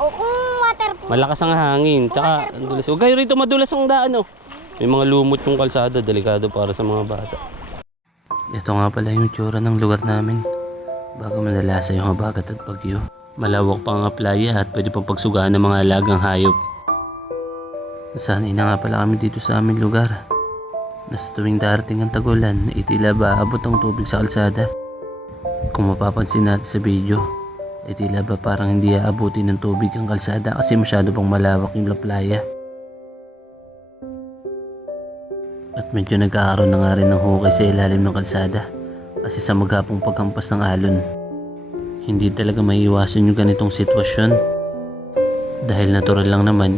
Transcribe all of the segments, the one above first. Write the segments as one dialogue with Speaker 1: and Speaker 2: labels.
Speaker 1: O kung water po.
Speaker 2: Malakas ang hangin. Tsaka, ang dulas. Huwag kayo rito madulas ang daan, oh. May mga lumot yung kalsada. Delikado para sa mga bata. Ito nga pala yung tsura ng lugar namin. Bago manalasa yung habagat at bagyo. Malawak pa nga playa at pwede pang pagsugaan ng mga alagang hayop. Nasanay na nga pala kami dito sa aming lugar. Na sa tuwing darating ang tagulan, itila ba abot ang tubig sa kalsada. Kung mapapansin natin sa video, ay tila ba parang hindi aabutin ng tubig ang kalsada kasi masyado pang malawak yung playa. At medyo nagkakaroon na nga rin ng hukay sa ilalim ng kalsada kasi sa maghapong pagkampas ng alon. Hindi talaga maiiwasan yung ganitong sitwasyon. Dahil natural lang naman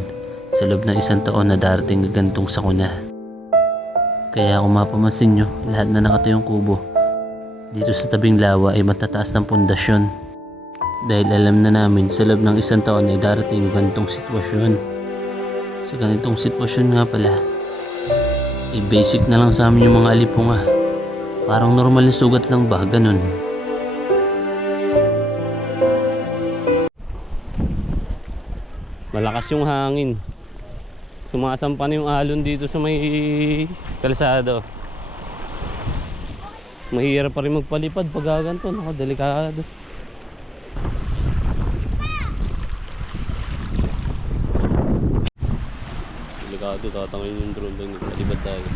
Speaker 2: sa loob ng isang taon na darating ang ganitong sakuna. Kaya kung mapamansin nyo, lahat na nakatayong kubo dito sa tabing lawa ay matataas ng pundasyon. Dahil alam na namin sa loob ng isang taon ay darating yung ganitong sitwasyon. Sa ganitong sitwasyon nga pala, ay basic na lang sa amin yung mga alipunga. Parang normal na sugat lang ba, ganun. Malakas yung hangin. Sumasampa na yung alon dito sa may kalsado. Mahirap pa rin magpalipad pag gaganto. Nako, delikado. Delikado, tatangin yung drone doon. Palipad tayo.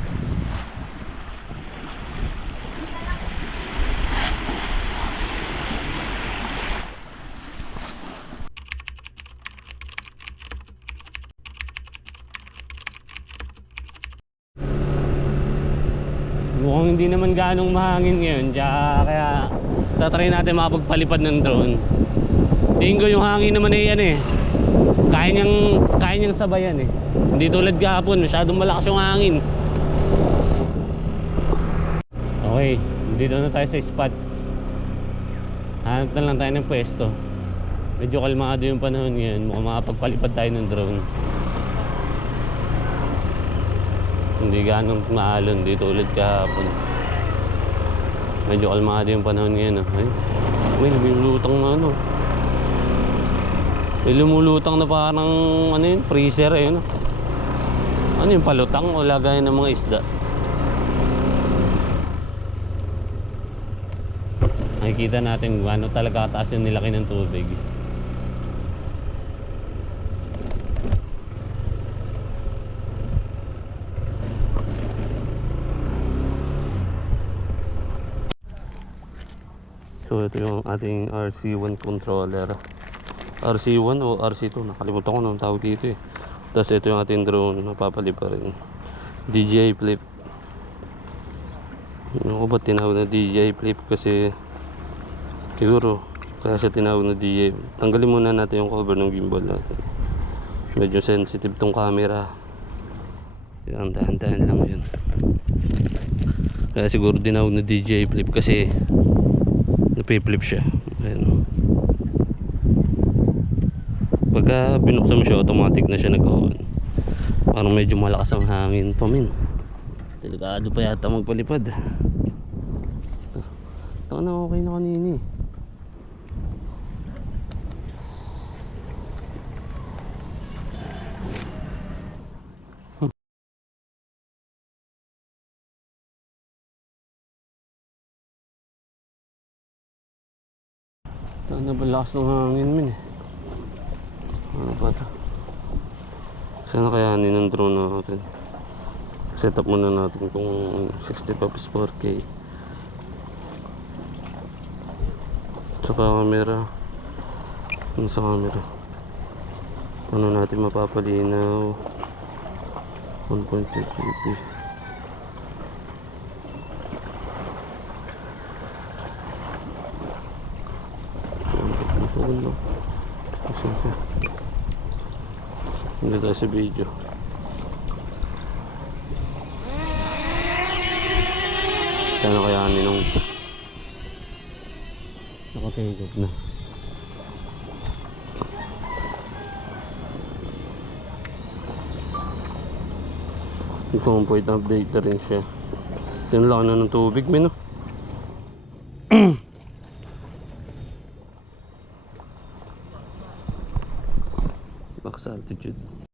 Speaker 2: Mukhang hindi naman ganong mahangin ngayon. Kaya, tatry natin makapagpalipad ng drone. Tingin ko yung hangin naman ay yan eh. Kaya niyang, kaya niyang sabayan eh. Hindi tulad kahapon, masyadong malakas yung hangin. Okay, dito na tayo sa spot. Hanap na lang tayo ng pwesto. Medyo kalmado yung panahon ngayon. Mukhang makapagpalipad tayo ng drone. Hindi ganong maalon dito ulit kahapon. Medyo kalmado yung panahon ngayon. Oh. Ay, may lumulutang na ano. May lumulutang na parang ano yun, freezer eh. Ano, yung palutang o lagayan ng mga isda? Nakikita natin ano talaga kataas yung nilaki ng tubig. So ito yung ating RC1 controller. RC1 o RC2, nakalimutan ko nung tawag dito eh. Tapos ito yung ating drone, napapali pa rin. DJI Flip. Ano ko ba tinawag na DJI Flip kasi siguro kaya siya tinawag na DJI. Tanggalin muna natin yung cover ng gimbal natin. Medyo sensitive tong camera. Yan, dahan-dahan lang yun. Kaya siguro tinawag na DJI Flip kasi napiflip siya. Ayan. Pagka binuksan mo siya, automatic na siya nag-on. Parang medyo malakas ang hangin pa min. Delikado pa yata magpalipad. Ito na okay na kanini. Ano ba lakas ng hangin min eh. Ano ba ito? Saan kayanin ng drone natin? Set up muna natin kung 60 is 4K. Tsaka camera. Ano sa camera? Ano natin mapapalinaw? 1.2 GP. Gusto ko lang. Gusto siya. Hindi tayo sa video. Sana kaya ninong nakatigap na. Yung comfort update na rin siya. Tinala na ng tubig, min, yaratıcıdır.